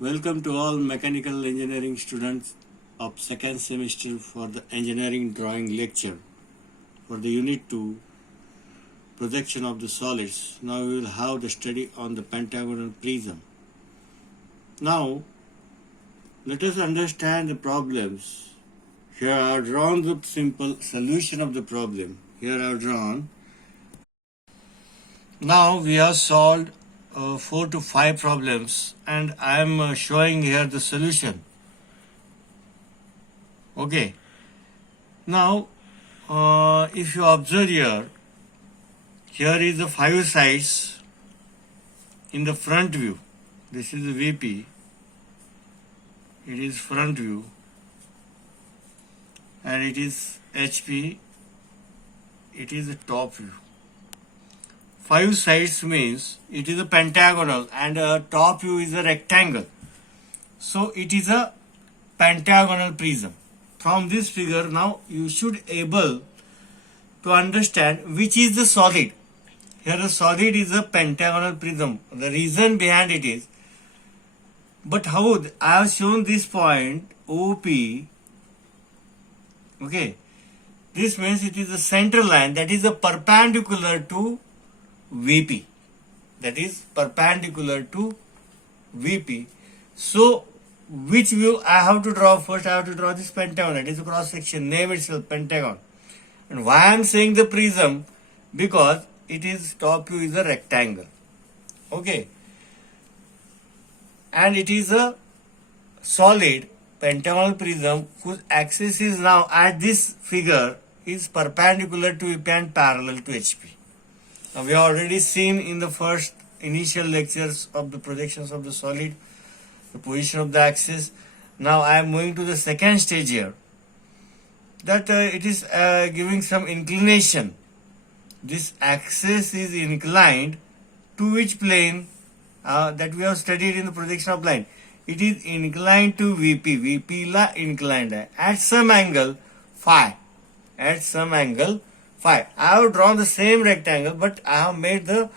Welcome to all mechanical engineering students of second semester for the engineering drawing lecture for the unit 2 projection of the solids. Now we will have the study on the pentagonal prism. Now let us understand the problems. Here I have drawn the simple solution of the problem. Here I have drawn. Now we have solved 4 to 5 problems and I am showing here the solution. Okay. Now if you observe here is the 5 sides in the front view. This is the VP. It is front view and it is HP. It is the top view. 5 sides means it is a pentagonal and a top view is a rectangle. So it is a pentagonal prism. From this figure now you should able to understand which is the solid. Here the solid is a pentagonal prism. The reason behind it is, but how I have shown this point OP. Okay, this means it is the center line that is a perpendicular to VP, that is perpendicular to VP. So which view I have to draw? First I have to draw this pentagon. It is a cross section, name itself pentagon. And why I am saying the prism? Because it is top view is a rectangle. Okay, and it is a solid pentagonal prism whose axis is now at this figure is perpendicular to VP and parallel to HP. Now we have already seen in the first initial lectures of the projections of the solid, the position of the axis. Now I am moving to the second stage here, that it is giving some inclination. This axis is inclined to which plane that we have studied in the projection of line. It is inclined to VP. VP la inclined at some angle phi. At some angle phi. I have drawn the same rectangle, but I have made the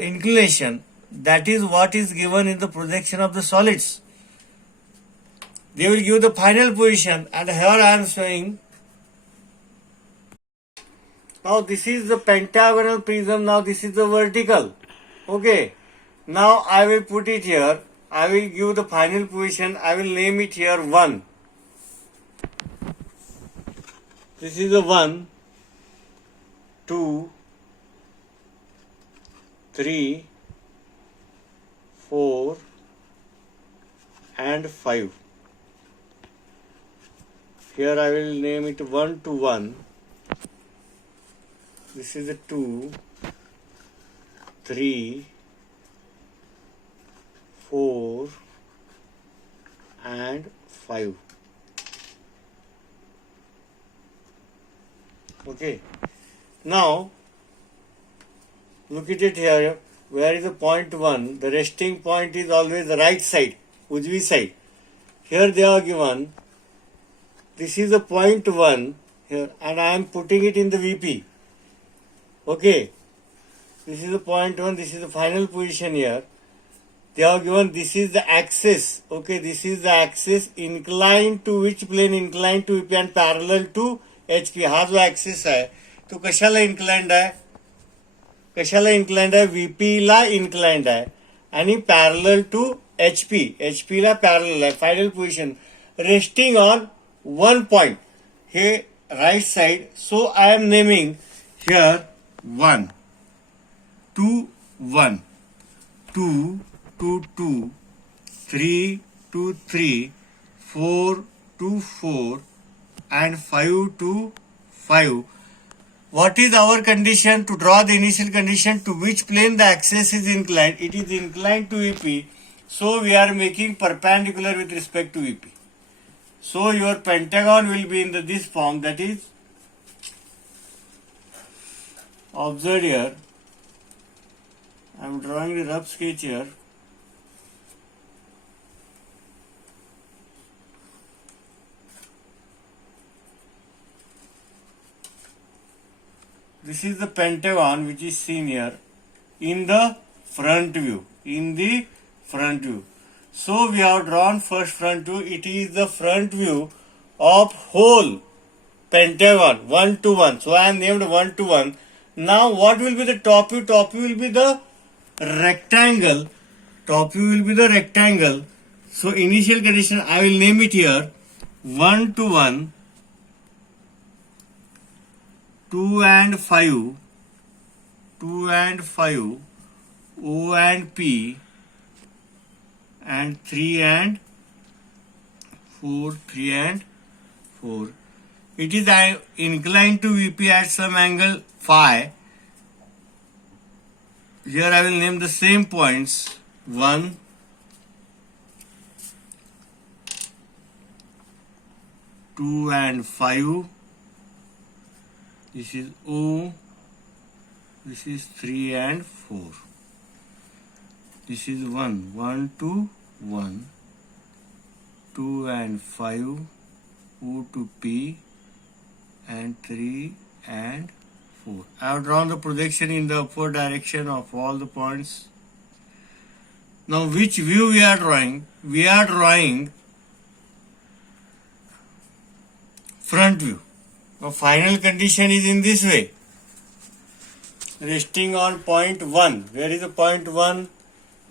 inclination. That is what is given in the projection of the solids. They will give the final position, and here I am showing. Now this is the pentagonal prism. Now this is the vertical. Okay. Now I will put it here. I will give the final position. I will name it here 1. This is the 1, 2, 3, 4 and 5. Here I will name it 1 to 1. This is a 2, 3, 4 and 5. Okay. Now look at it here. Where is the point 1? The resting point is always the right side, Ujvi side. Here they are given. This is the point 1 here, and I am putting it in the VP. Okay. This is the point 1. This is the final position here. They are given this is the axis. Okay, this is the axis inclined to which plane? Inclined to VP and parallel to HP. हा जो axis आहे तो कशाला inclined आहे? कशाला inclined आहे? VP ला inclined आहे आणि parallel to HP. HP La parallel आहे. Final position resting on one point. Here right side. So I am naming here 1, 2, 1, 2, 2, 2, 3, 2, 3, 4, 2, 4 and 5 to 5. What is our condition? To draw the initial condition to which plane the axis is inclined. It is inclined to VP. So we are making perpendicular with respect to VP. So your pentagon will be in this form, that is, observe here. I am drawing the rough sketch here. This is the pentagon which is seen here in the front view. In the front view. So we have drawn first front view. It is the front view of whole pentagon 1 to 1. So I am named 1 to 1. Now what will be the top view? Top view will be the rectangle. Top view will be the rectangle. So initial condition I will name it here 1 to 1, 2 and 5, 2 and 5, O and P, and 3 and 4, 3 and 4. It is inclined to VP at some angle phi. Here I will name the same points 1, 2 and 5. This is O. This is 3 and 4. This is 1, 1 to 1, 2 and 5, O to P, and 3 and 4. I have drawn the projection in the upward direction of all the points. Now which view we are drawing? We are drawing front view. The final condition is in this way. Resting on point 1. Where is the point 1?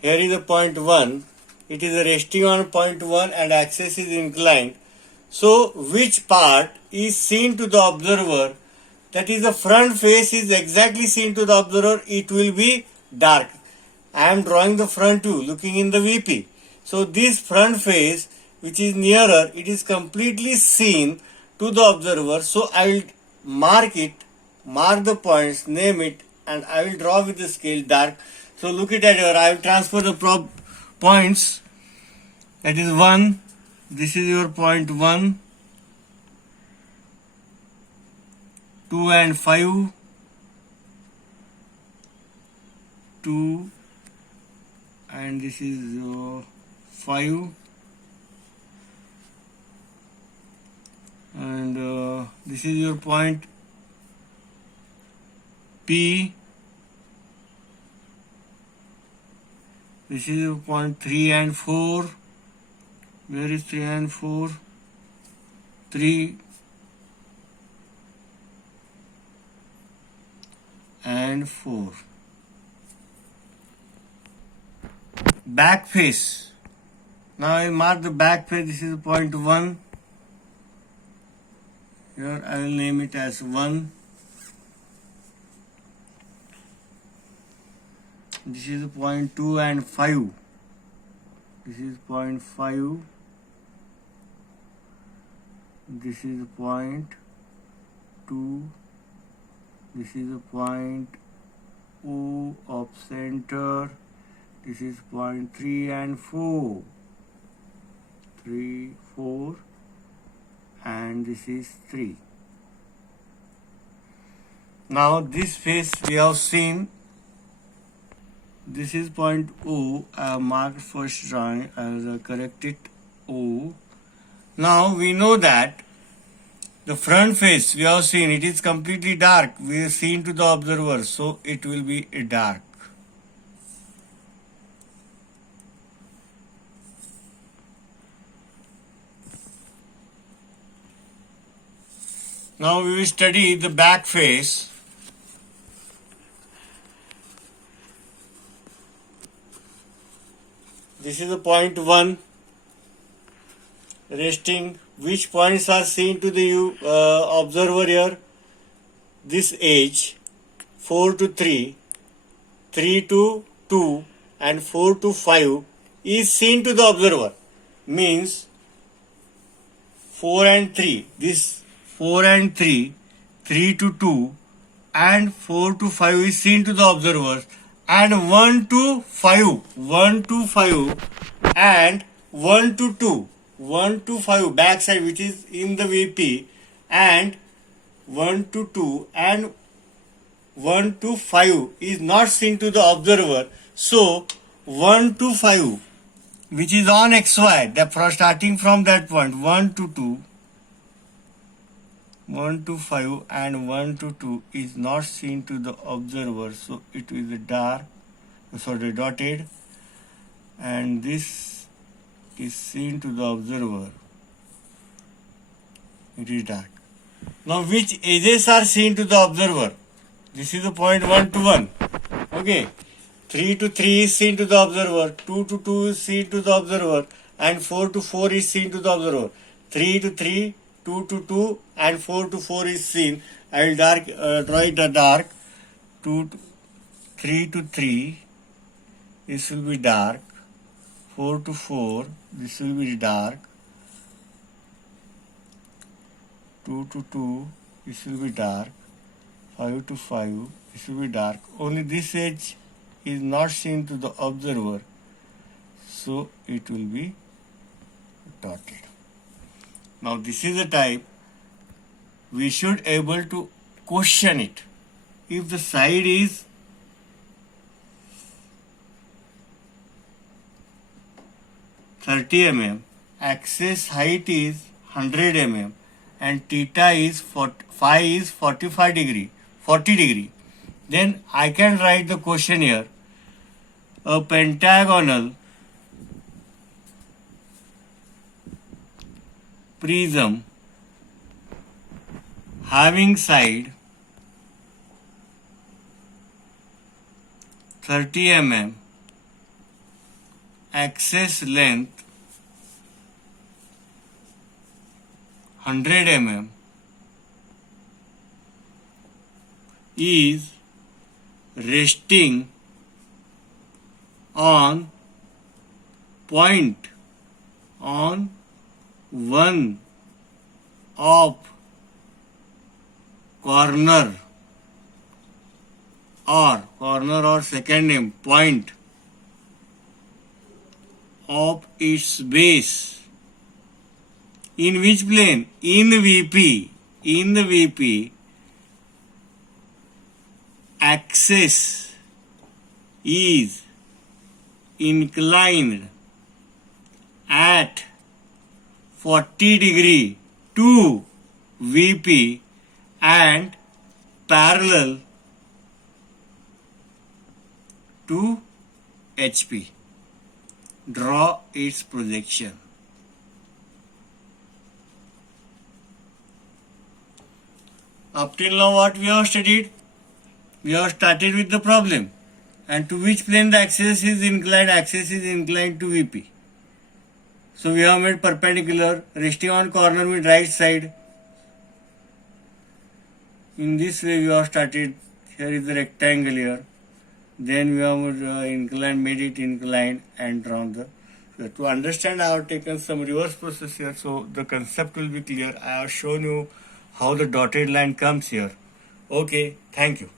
Here is the point 1. It is resting on point 1 and axis is inclined. So which part is seen to the observer, that is the front face is exactly seen to the observer, it will be dark. I am drawing the front view looking in the VP. So this front face which is nearer, it is completely seen to the observer. So I will mark it, mark the points, name it, and I will draw with the scale dark. So look at here, I will transfer the points. That is 1. This is your point 1, 2 and 5, 2, and this is 5, and this is your point P. This is your point 3 and 4. Where is 3 and 4? 3 and 4. Back face. Now I mark the back face. This is point 1. Here I will name it as 1. This is point 2 and 5. This is point 5. This is point 2. This is a point O of center. This is point 3 and 4. 3, 4, and this is 3. Now this face we have seen. This is point O. I have marked first drawing. I will correct it O. Now we know that the front face we have seen, it is completely dark. We have seen to the observer, so it will be dark. Now we will study the back face. This is the point 1. Resting. Which points are seen to the observer here? This edge, 4 to 3, 3 to 2, and 4 to 5 is seen to the observer. Means 4 and 3. This 4 and 3, 3 to 2, and 4 to 5 is seen to the observer. And 1 to 5, 1 to 5, and 1 to 2. 1 to 5 backside which is in the VP, and 1 to 2 and 1 to 5 is not seen to the observer. So 1 to 5 which is on XY, starting from that point 1 to 2, 1 to 5 and 1 to 2 is not seen to the observer. So it is dark, sorry, dotted, and this is seen to the observer, it is dark. Now which edges are seen to the observer? This is the point 1 to 1. Okay. 3 to 3 is seen to the observer, 2 to 2 is seen to the observer, and 4 to 4 is seen to the observer. 3 to 3, 2 to 2, and 4 to 4 is seen. I will draw it a dark. 3 to 3, this will be dark. 4 to 4, this will be dark. 2 to 2, this will be dark. 5 to 5, this will be dark. Only this edge is not seen to the observer, so it will be dotted. Now this is the type we should able to question it. If the side is 30 mm, axis height is 100 mm, and theta is phi is 40 degree, then I can write the question here. A pentagonal prism having side 30 mm, axis length 100 mm is resting on point on one of corner or second name point of its base. In which plane? In VP. In the VP, axis is inclined at 40 degree to VP and parallel to HP. Draw its projection. Up till now what we have studied? We have started with the problem. And to which plane the axis is inclined? Axis is inclined to VP. So we have made perpendicular, resting on corner with right side. In this way we have started. Here is the rectangle here. Then we have made it inclined and drawn the. So to understand, I have taken some reverse process here, so the concept will be clear. I have shown you how the dotted line comes here. Okay, thank you.